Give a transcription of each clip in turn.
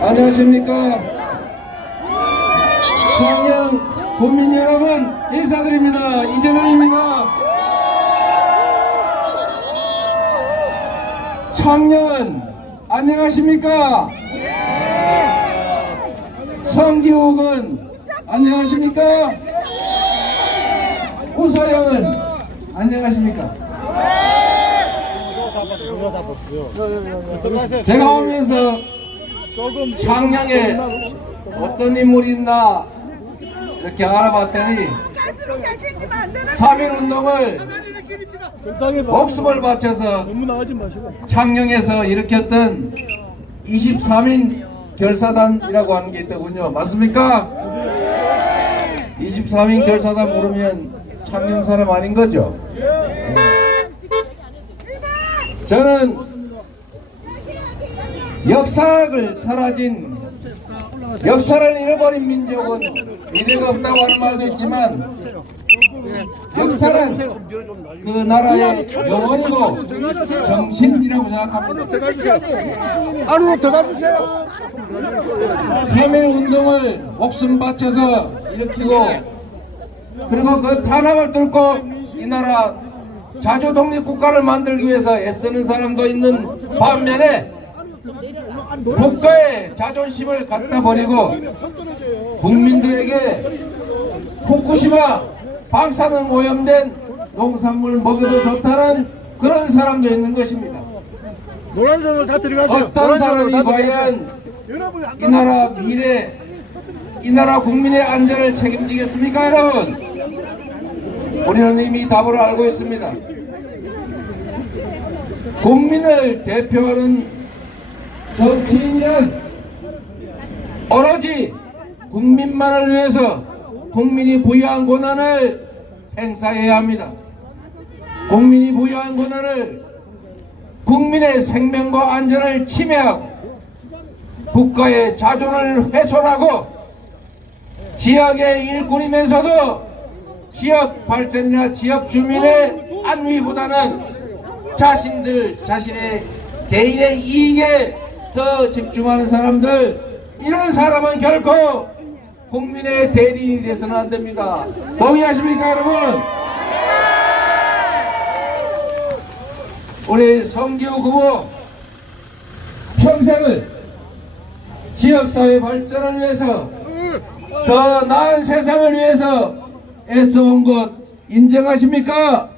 안녕하십니까. 청년 국민 여러분 인사드립니다. 이재명입니다. 청년 안녕하십니까. 성기욱은 안녕하십니까. 우서영은 안녕하십니까. 제가 오면서 창녕에 어떤 인물이 있나 이렇게 알아봤더니 3.1운동을 목숨을 바쳐서 창녕에서 일으켰던 23인 결사단이라고 하는 게 있더군요. 맞습니까? 23인 결사단 모르면 창녕 사람 아닌 거죠? 저는 역사를 사라진, 역사를 잃어버린 민족은 미래가 없다고 하는 말도 있지만 역사는 그 나라의 영혼이고 정신이라고 생각합니다. 안으로 들어가주세요. 3.1운동을 목숨 바쳐서 일으키고 그리고 그 탄압을 뚫고 이 나라 자주 독립국가를 만들기 위해서 애쓰는 사람도 있는 반면에 국가의 자존심을 갖다 버리고 국민들에게 후쿠시마 방사능 오염된 농산물 먹여도 좋다는 그런 사람도 있는 것입니다. 노란선을 다 들어가세요. 어떤 사람이 과연 이 나라 미래, 이 나라 국민의 안전을 책임지겠습니까, 여러분? 우리는 이미 답을 알고 있습니다. 국민을 대표하는 정치인은 오로지 국민만을 위해서 국민이 부여한 권한을 행사해야 합니다. 국민이 부여한 권한을 국민의 생명과 안전을 침해하고 국가의 자존을 훼손하고 지역의 일꾼이면서도 지역 발전이나 지역 주민의 안위보다는 자신의 개인의 이익에 더 집중하는 사람들, 이런 사람은 결코 국민의 대리인이 돼서는 안 됩니다. 동의하십니까, 여러분? 우리 성기욱 후보 평생을 지역사회 발전을 위해서 더 나은 세상을 위해서 애써온 것 인정하십니까?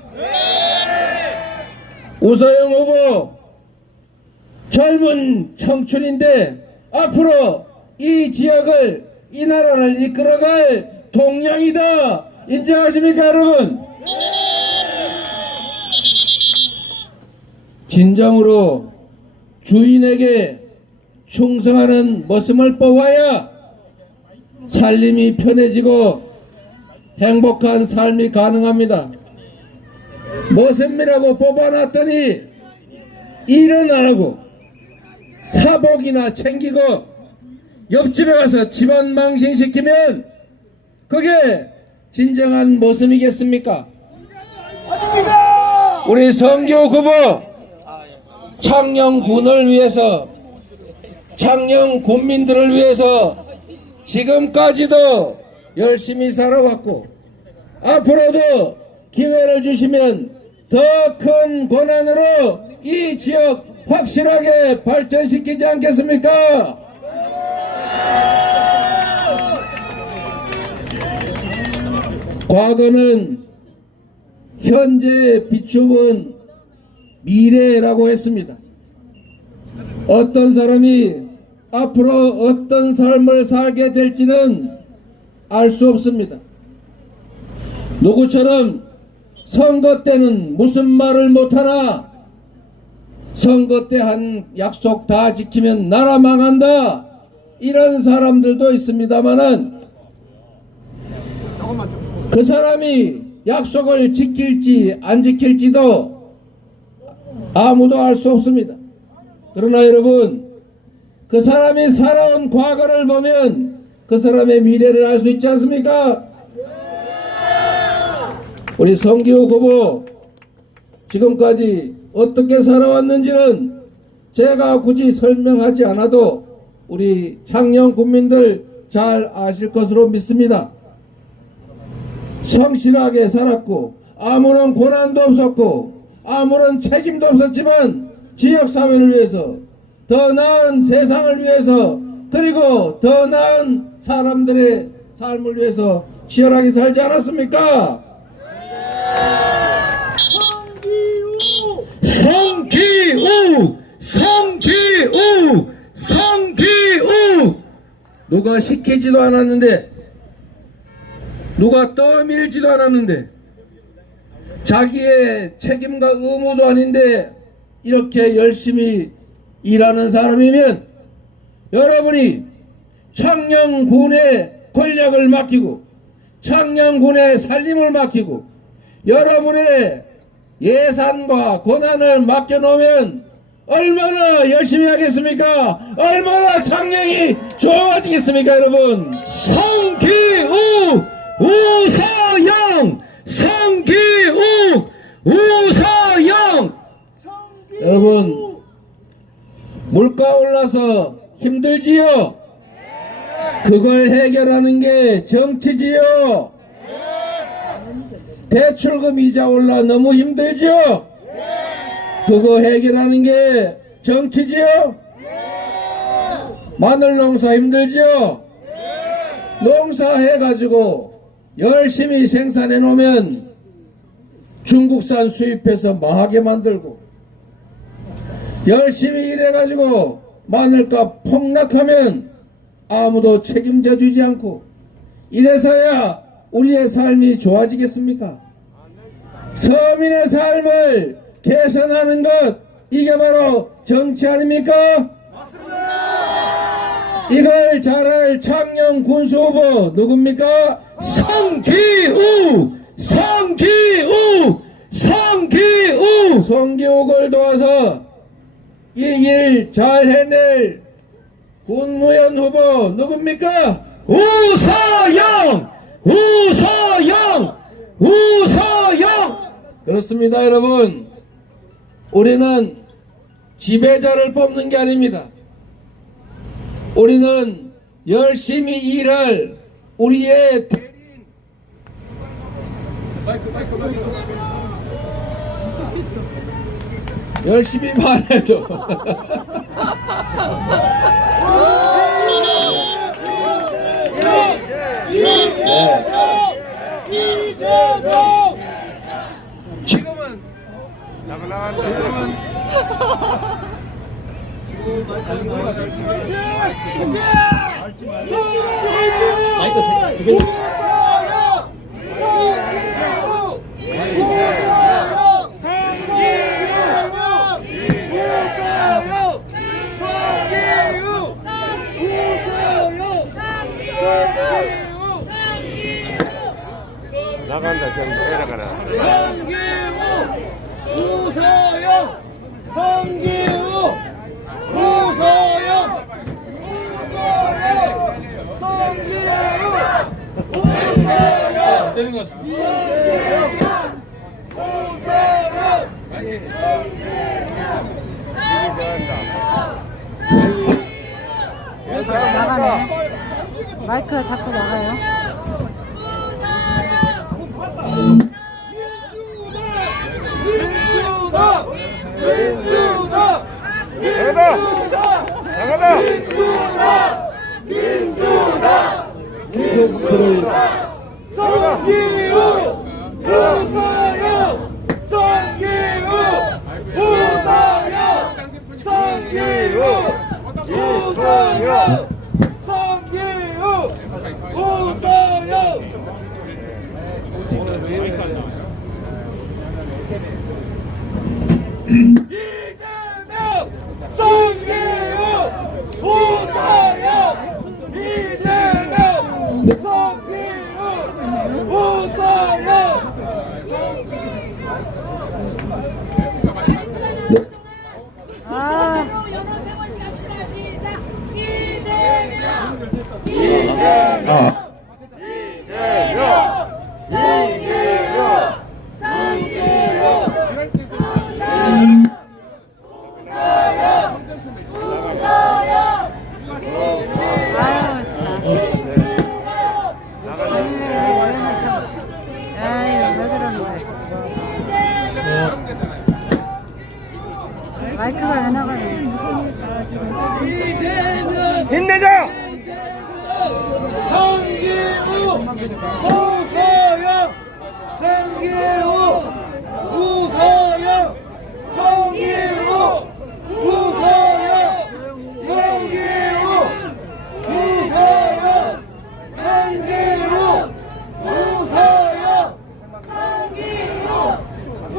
우서영 후보 젊은 청춘인데 앞으로 이 지역을, 이 나라를 이끌어갈 동력이다. 인정하십니까, 여러분? 진정으로 주인에게 충성하는 모습을 보아야 살림이 편해지고 행복한 삶이 가능합니다. 모습이라고 뽑아놨더니 일은 안 하고 사복이나 챙기고 옆집에 가서 집안 망신시키면 그게 진정한 모습이겠습니까? 우리 성기욱 후보 창녕군을 위해서, 창녕 군민들을 위해서 지금까지도 열심히 살아왔고 앞으로도 기회를 주시면 더 큰 권한으로 이 지역 확실하게 발전시키지 않겠습니까? 과거는 현재의 비춤은 미래라고 했습니다. 어떤 사람이 앞으로 어떤 삶을 살게 될지는 알 수 없습니다. 누구처럼 선거 때는 무슨 말을 못하나 선거 때 한 약속 다 지키면 나라 망한다, 이런 사람들도 있습니다만은 그 사람이 약속을 지킬지 안 지킬지도 아무도 알 수 없습니다. 그러나 여러분, 그 사람이 살아온 과거를 보면 그 사람의 미래를 알 수 있지 않습니까? 우리 성기욱 후보 지금까지 어떻게 살아왔는지는 제가 굳이 설명하지 않아도 우리 창녕 국민들 잘 아실 것으로 믿습니다. 성실하게 살았고 아무런 고난도 없었고 아무런 책임도 없었지만 지역사회를 위해서 더 나은 세상을 위해서 그리고 더 나은 사람들의 삶을 위해서 치열하게 살지 않았습니까? 성기우! 성기우! 성기우! 누가 시키지도 않았는데 누가 떠밀지도 않았는데 자기의 책임과 의무도 아닌데 이렇게 열심히 일하는 사람이면 여러분이 창녕군의 권력을 맡기고 창녕군의 살림을 맡기고 여러분의 예산과 권한을 맡겨놓으면 얼마나 열심히 하겠습니까? 얼마나 창녕이 좋아지겠습니까, 여러분? 성기우 우서영! 성기우 우서영! 여러분, 물가 올라서 힘들지요? 그걸 해결하는 게 정치지요? 대출금 이자 올라 너무 힘들죠? 그거 해결하는 게 정치지요? 마늘 농사 힘들죠? 농사해가지고 열심히 생산해 놓으면 중국산 수입해서 망하게 만들고 열심히 일해가지고 마늘값 폭락하면 아무도 책임져 주지 않고 이래서야 우리의 삶이 좋아지겠습니까? 서민의 삶을 개선하는 것, 이게 바로 정치 아닙니까? 맞습니다. 이걸 잘할 창녕 군수후보 누굽니까? 성기우! 성기우! 성기우! 성기욱을 도와서 이 일 잘 해낼 군무원 후보 누굽니까? 우서영! 우서영! 우서영! 그렇습니다, 여러분. 우리는 지배자를 뽑는 게 아닙니다. 우리는 열심히 일할 우리의 대리인. 열심히 말해도 지금은 마이크 두 개. 나간다, 지금 내려가라. 성기우 우서영 성기우 우서영 성기우 우서영 되는 것 같습니다. 나가네. 마이크가 자꾸 나가요. 민주다! 민주다! 나가다! 나가다! 민주다! 민주다! 민주다! 성기우! 우서영! 성기우! 우서영! 성기우! 우서영! 성기우! 우서영! 이재명! 성기우! 우서영! 이재명! 성기우! 우서영! 아, 연합생활 시갑시다. 시작. 이재명. 이재명! 우서영! 힘내자! 성기우 우서영 성기우 우서영 성기우 우서영 성기우 우서영 성기우 우서영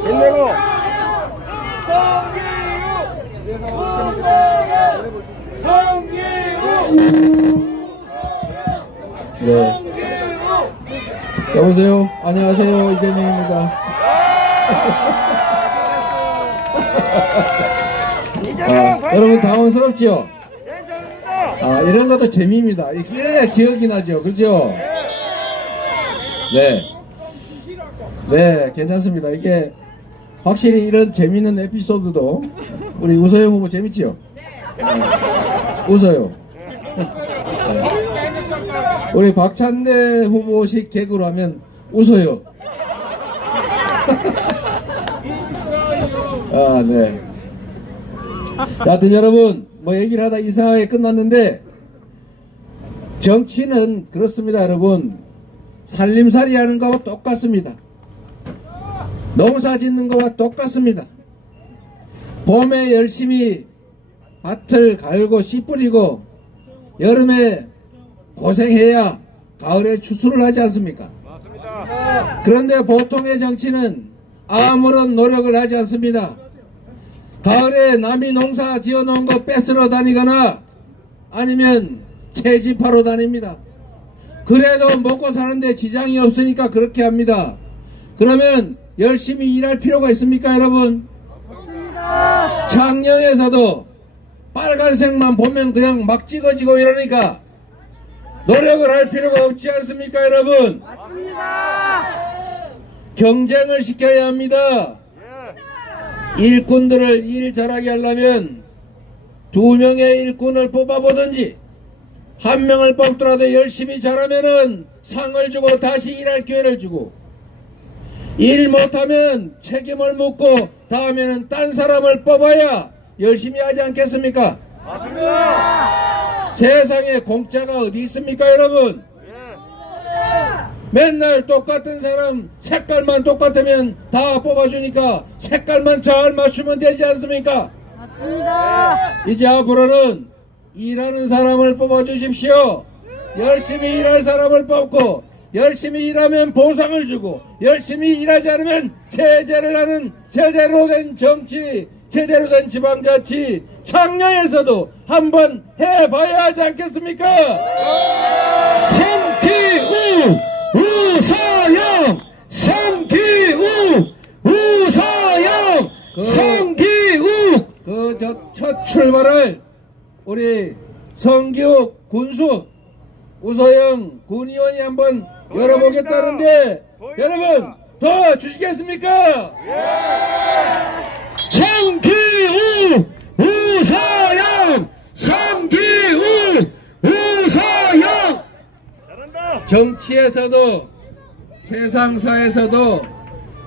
힘내고! 성기우 우서영 성기우 네. 여보세요. 안녕하세요. 이재명입니다. 여러분 당황스럽지요? 이런 것도 재미입니다. 이게 기억이 나죠. 그죠? 네. 네, 괜찮습니다. 이게 확실히 이런 재미있는 에피소드도 우리 우서영 후보 재밌지요? 웃어요. 네. 우리 박찬대 후보식 개그로 하면 웃어요. 네. 여하튼 여러분, 뭐 얘기를 하다 이상하게 끝났는데, 정치는 그렇습니다, 여러분. 살림살이 하는 거와 똑같습니다. 농사 짓는 거와 똑같습니다. 봄에 열심히 밭을 갈고 씨 뿌리고, 여름에 고생해야 가을에 추수를 하지 않습니까? 그런데 보통의 정치는 아무런 노력을 하지 않습니다. 가을에 남이 농사 지어놓은 거 뺏으러 다니거나 아니면 채집하러 다닙니다. 그래도 먹고 사는데 지장이 없으니까 그렇게 합니다. 그러면 열심히 일할 필요가 있습니까, 여러분? 창녕에서도 빨간색만 보면 그냥 막 찍어지고 이러니까 노력을 할 필요가 없지 않습니까, 여러분? 맞습니다. 경쟁을 시켜야 합니다. 일꾼들을 일 잘하게 하려면 2명의 일꾼을 뽑아보든지 1명을 뽑더라도 열심히 잘하면은 상을 주고 다시 일할 기회를 주고, 일 못하면 책임을 묻고 다음에는 딴 사람을 뽑아야 열심히 하지 않겠습니까? 맞습니다. 세상에 공짜가 어디 있습니까, 여러분? 맨날 똑같은 사람 색깔만 똑같으면 다 뽑아주니까 색깔만 잘 맞추면 되지 않습니까? 맞습니다. 이제 앞으로는 일하는 사람을 뽑아주십시오. 열심히 일할 사람을 뽑고, 열심히 일하면 보상을 주고, 열심히 일하지 않으면 제재를 하는 제대로 된 정치, 제대로 된 지방자치 창녕에서도 한번 해봐야 하지 않겠습니까? 성기우 우서영, 성기우 우서영, 성기우. 첫 출발을 우리 성기욱 군수 우서영 군의원이 한번 열어보겠다는데 여러분 도와주시겠습니까? 성기우 우서영, 성기우 우서영. 정치에서도 세상사에서도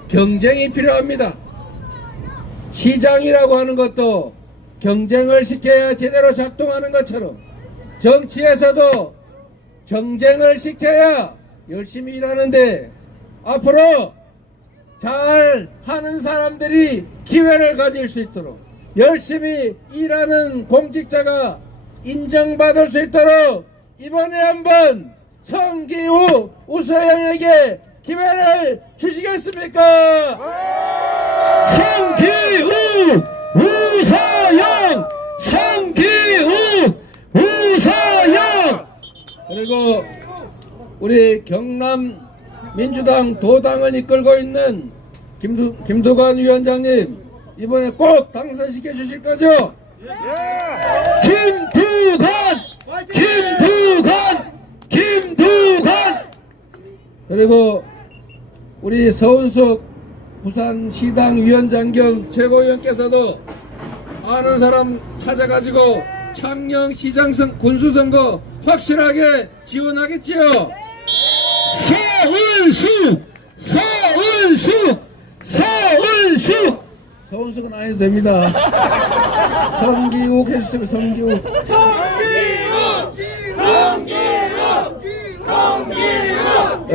경쟁이 필요합니다. 시장이라고 하는 것도 경쟁을 시켜야 제대로 작동하는 것처럼 정치에서도 경쟁을 시켜야 열심히 일하는데, 앞으로 잘 하는 사람들이 기회를 가질 수 있도록 열심히 일하는 공직자가 인정받을 수 있도록 이번에 한번 성기우 우서영에게 기회를 주시겠습니까? 성기우 우서영, 성기우 우서영. 그리고 우리 경남 민주당 도당을 이끌고 있는 김두관 위원장님, 이번에 꼭 당선시켜 주실 거죠? 김두관. 그리고 우리 서은숙 부산시당 위원장 겸 최고위원께서도 아는 사람 찾아가지고 창녕시장 군수선거 확실하게 지원하겠지요? 서은숙은 안 해도 됩니다. 성기욱 해주세요. 성기욱.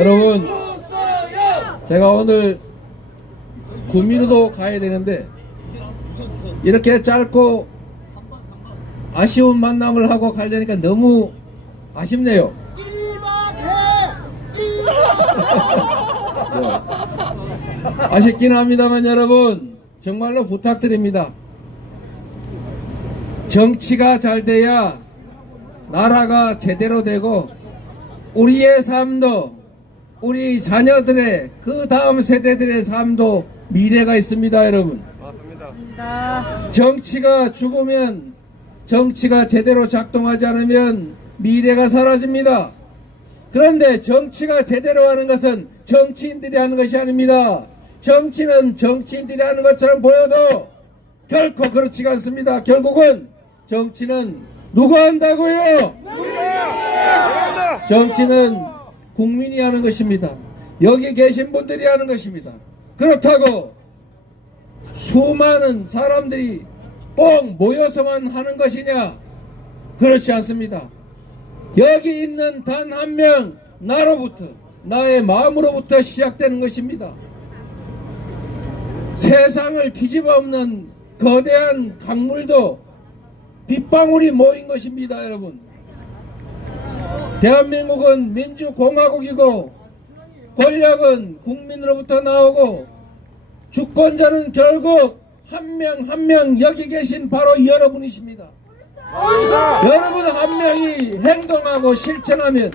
여러분, 제가 오늘 구미로도 가야 되는데 이렇게 짧고 아쉬운 만남을 하고 가려니까 너무 아쉽네요. 네. 아쉽긴 합니다만 여러분, 정말로 부탁드립니다. 정치가 잘 돼야 나라가 제대로 되고 우리의 삶도, 우리 자녀들의 그 다음 세대들의 삶도 미래가 있습니다. 여러분, 맞습니다. 정치가 죽으면, 정치가 제대로 작동하지 않으면 미래가 사라집니다. 그런데 정치가 제대로 하는 것은 정치인들이 하는 것이 아닙니다. 정치는 정치인들이 하는 것처럼 보여도 결코 그렇지가 않습니다. 결국은 정치는 누가 한다고요? 정치는 국민이 하는 것입니다. 여기 계신 분들이 하는 것입니다. 그렇다고 수많은 사람들이 꼭 모여서만 하는 것이냐? 그렇지 않습니다. 여기 있는 단 한 명, 나로부터, 나의 마음으로부터 시작되는 것입니다. 세상을 뒤집어 엎는 거대한 강물도 빗방울이 모인 것입니다. 여러분, 대한민국은 민주공화국이고 권력은 국민으로부터 나오고 주권자는 결국 한 명 한 명 여기 계신 바로 여러분이십니다. 여러분 한 명이 행동하고 실천하면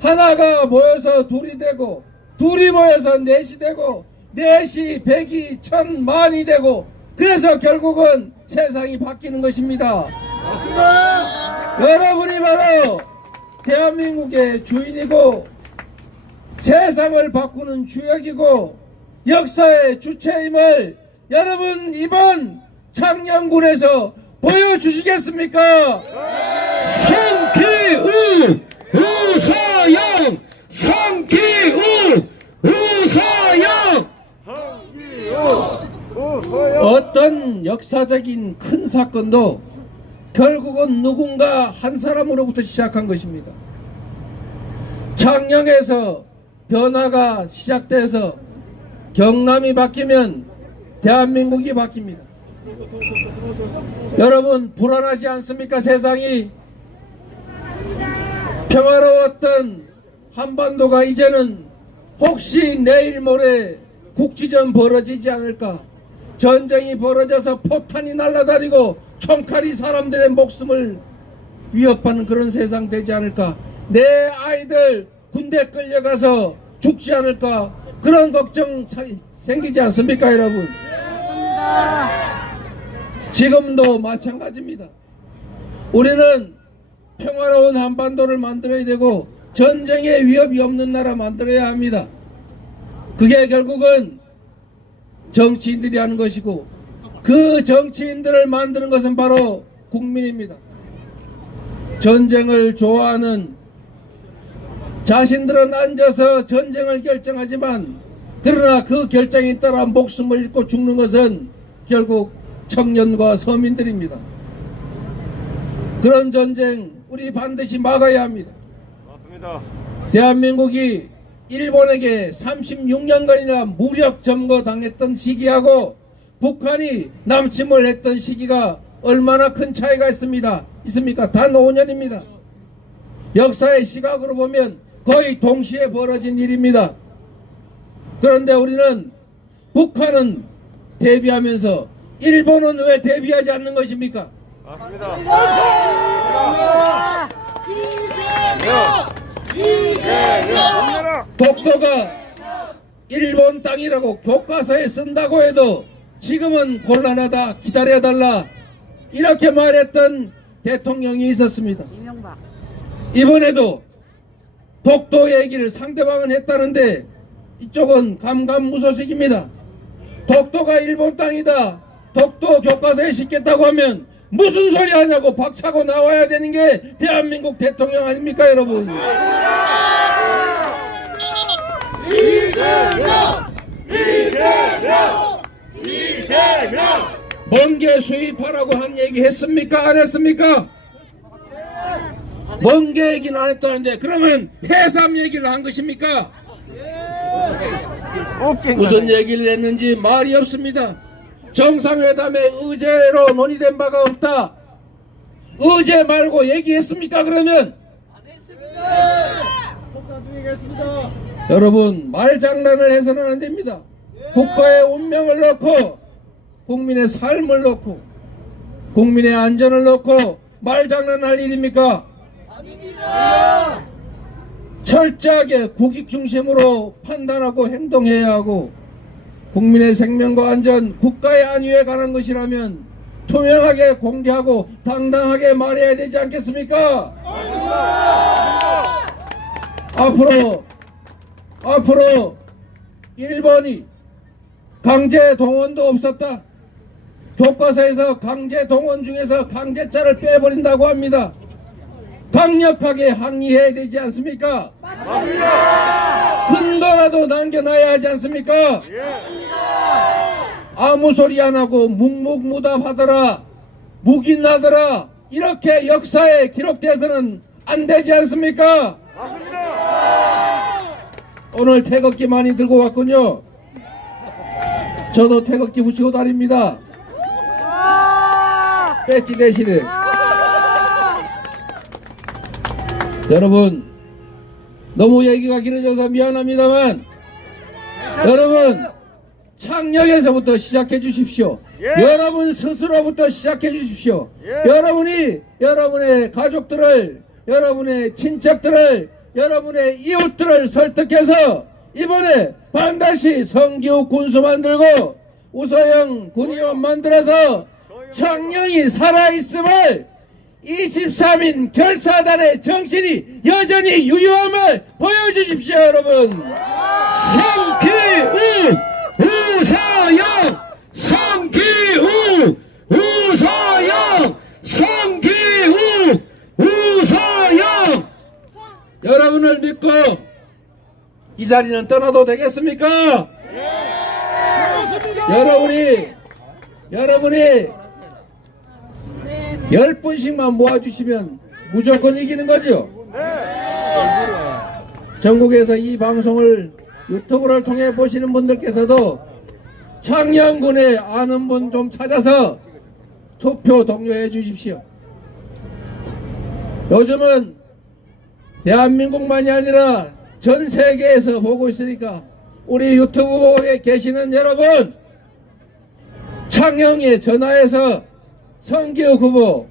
하나가 모여서 둘이 되고, 둘이 모여서 넷이 되고, 넷이 백이 천 만이 되고, 그래서 결국은 세상이 바뀌는 것입니다. 여러분이 바로 대한민국의 주인이고 세상을 바꾸는 주역이고 역사의 주체임을 여러분 이번 창녕군에서 보여주시겠습니까? 성기우 우서영, 성기우 우서영. 어떤 역사적인 큰 사건도 결국은 누군가 한 사람으로부터 시작한 것입니다. 창녕에서 변화가 시작돼서 경남이 바뀌면 대한민국이 바뀝니다. 여러분 불안하지 않습니까? 세상이 평화로웠던 한반도가 이제는 혹시 내일 모레 국지전 벌어지지 않을까, 전쟁이 벌어져서 포탄이 날아다니고 총칼이 사람들의 목숨을 위협하는 그런 세상 되지 않을까, 내 아이들 군대 끌려가서 죽지 않을까, 그런 걱정 생기지 않습니까? 여러분, 지금도 마찬가지입니다. 우리는 평화로운 한반도를 만들어야 되고 전쟁의 위협이 없는 나라 만들어야 합니다. 그게 결국은 정치인들이 하는 것이고 그 정치인들을 만드는 것은 바로 국민입니다. 전쟁을 좋아하는 자신들은 앉아서 전쟁을 결정하지만 그러나 그 결정에 따라 목숨을 잃고 죽는 것은 결국 청년과 서민들입니다. 그런 전쟁 우리 반드시 막아야 합니다. 맞습니다. 대한민국이 일본에게 36년간이나 무력 점거당했던 시기하고 북한이 남침을 했던 시기가 얼마나 큰 차이가 있습니까? 단 5년입니다. 역사의 시각으로 보면 거의 동시에 벌어진 일입니다. 그런데 우리는 북한은 대비하면서 일본은 왜 대비하지 않는 것입니까? 맞습니다. 독도가 일본 땅이라고 교과서에 쓴다고 해도 지금은 곤란하다, 기다려달라, 이렇게 말했던 대통령이 있었습니다. 이번에도 독도 얘기를 상대방은 했다는데 이쪽은 감감무소식입니다. 독도가 일본 땅이다, 독도 교과서에 싣겠다고 하면 무슨 소리 하냐고 박차고 나와야 되는 게 대한민국 대통령 아닙니까? 여러분, 멍게 수입하라고 한 얘기 했습니까? 안 했습니까? 멍게 얘기는 안 했다는데 그러면 해삼 얘기를 한 것입니까? 무슨 얘기를 했는지 말이 없습니다. 정상회담에 의제로 논의된 바가 없다. 의제 말고 얘기했습니까? 그러면 여러분, 말장난을 해서는 안 됩니다. 국가의 운명을 놓고, 국민의 삶을 놓고, 국민의 안전을 놓고 말장난할 일입니까? 철저하게 국익 중심으로 판단하고 행동해야 하고, 국민의 생명과 안전, 국가의 안위에 관한 것이라면 투명하게 공개하고 당당하게 말해야 되지 않겠습니까? 앞으로 일본이 강제 동원도 없었다. 교과서에서 강제 동원 중에서 강제자를 빼버린다고 합니다. 강력하게 항의해야 되지 않습니까? 근거라도 남겨놔야 하지 않습니까? 아무 소리 안 하고 묵묵무답하더라, 묵인하더라, 이렇게 역사에 기록돼서는 안 되지 않습니까? 오늘 태극기 많이 들고 왔군요. 저도 태극기 붙이고 다닙니다. 배지 대신에. 여러분, 너무 얘기가 길어져서 미안합니다만, 여러분, 창녕에서부터 시작해 주십시오. 여러분 스스로부터 시작해 주십시오. 여러분이 여러분의 가족들을, 여러분의 친척들을, 여러분의 이웃들을 설득해서 이번에 반드시 성기욱 군수 만들고 우서영 군의원 만들어서 창녕이 살아있음을, 23인 결사단의 정신이 여전히 유효함을 보여주십시오. 여러분, 성기욱 우서영, 성기욱 우서영, 성기욱 우서영. 여러분을 믿고 이 자리는 떠나도 되겠습니까? 여러분이 10분씩만 모아주시면 무조건 이기는 거죠. 전국에서 이 방송을 유튜브를 통해 보시는 분들께서도 창녕군에 아는 분 좀 찾아서 투표 독려해 주십시오. 요즘은 대한민국만이 아니라 전 세계에서 보고 있으니까 우리 유튜브에 계시는 여러분, 창녕에 전화해서 성기욱 후보,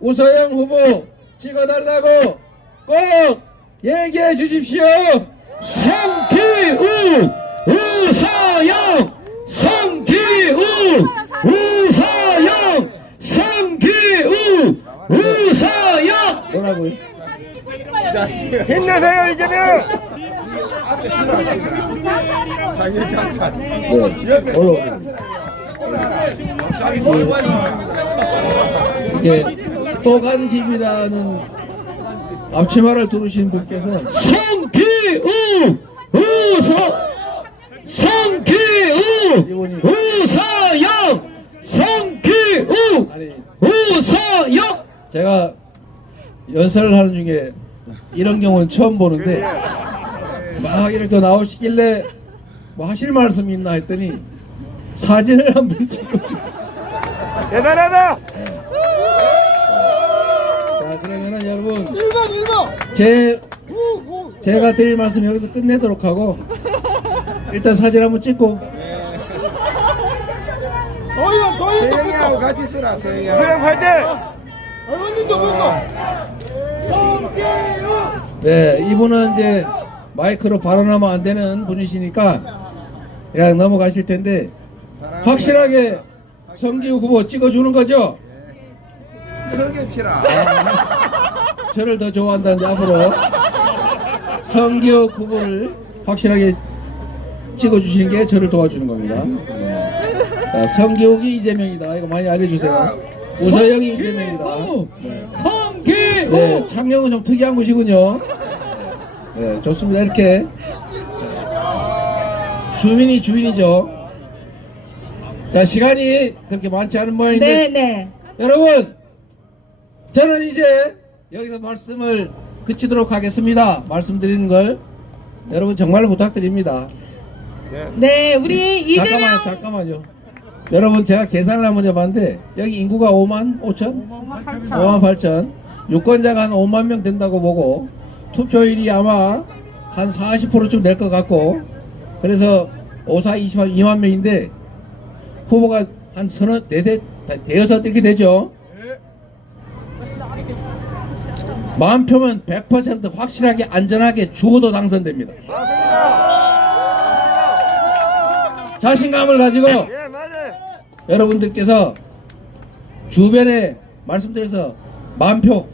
우서영 후보 찍어달라고 꼭 얘기해 주십시오. 성기욱 우서영, 성기욱 우서영, 성기욱 우서영. 뭐라고요? 힘내세요, 이재명! 네, 올라오세요. 이게 소간집이라는 앞치마를 두르신 분께서 성기욱 성기욱 우서영, 성기욱 우서영. 제가 연설을 하는 중에 이런 경우는 처음 보는데, 막 이렇게 나오시길래 뭐 하실 말씀이 있나 했더니 사진을 한번 찍어주고. 대단하다! 자, 그러면은 여러분, 제가 드릴 말씀 여기서 끝내도록 하고, 일단 사진 한번 찍고. 서영이하고 같이 쓰라, 서영이. 수영 화이팅! 의원님도 보고. 네, 이분은 이제 마이크로 발언하면 안 되는 분이시니까 그냥 넘어가실 텐데, 확실하게 성기욱 후보 찍어주는 거죠? 크게 치라. 저를 더 좋아한다는데 앞으로 성기욱 후보를 확실하게 찍어주시는 게 저를 도와주는 겁니다. 자, 성기욱이 이재명이다. 이거 많이 알려주세요. 우서영이 이재명이다. 네. 성기욱! 네, 창녕은 좀 특이한 곳이군요. 네, 좋습니다. 이렇게 주민이 주인이죠. 자, 시간이 그렇게 많지 않은 모양인데, 네. 여러분, 저는 이제 여기서 말씀을 그치도록 하겠습니다. 말씀드리는 걸 여러분 정말 부탁드립니다. 네, 우리 이재명 잠깐만요. 여러분 제가 계산을 한번 해봤는데 여기 인구가 5만 5천? 5만 8천. 유권자가 한 5만 명 된다고 보고 투표율이 아마 한 40%쯤 될 것 같고 그래서 54, 22만 명인데 후보가 한 서너 대여섯 이렇게 되죠. 마음 표면 100% 확실하게 안전하게 죽어도 당선됩니다. 자신감을 가지고 예, 맞아요. 여러분들께서 주변에 말씀드려서 10,000표,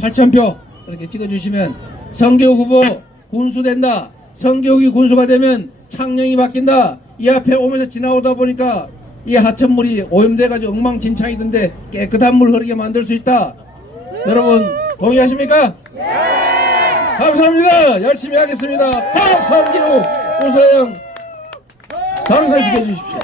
8,000표 이렇게 찍어주시면 성교육 후보 군수된다. 성교육이 군수가 되면 창령이 바뀐다. 이 앞에 오면서 지나오다 보니까 이 하천물이 오염돼가지고 엉망진창이던데 깨끗한 물 흐르게 만들 수 있다. 여러분 동의하십니까? 감사합니다. 열심히 하겠습니다. 박성규 우서영 당선시켜 주십시오.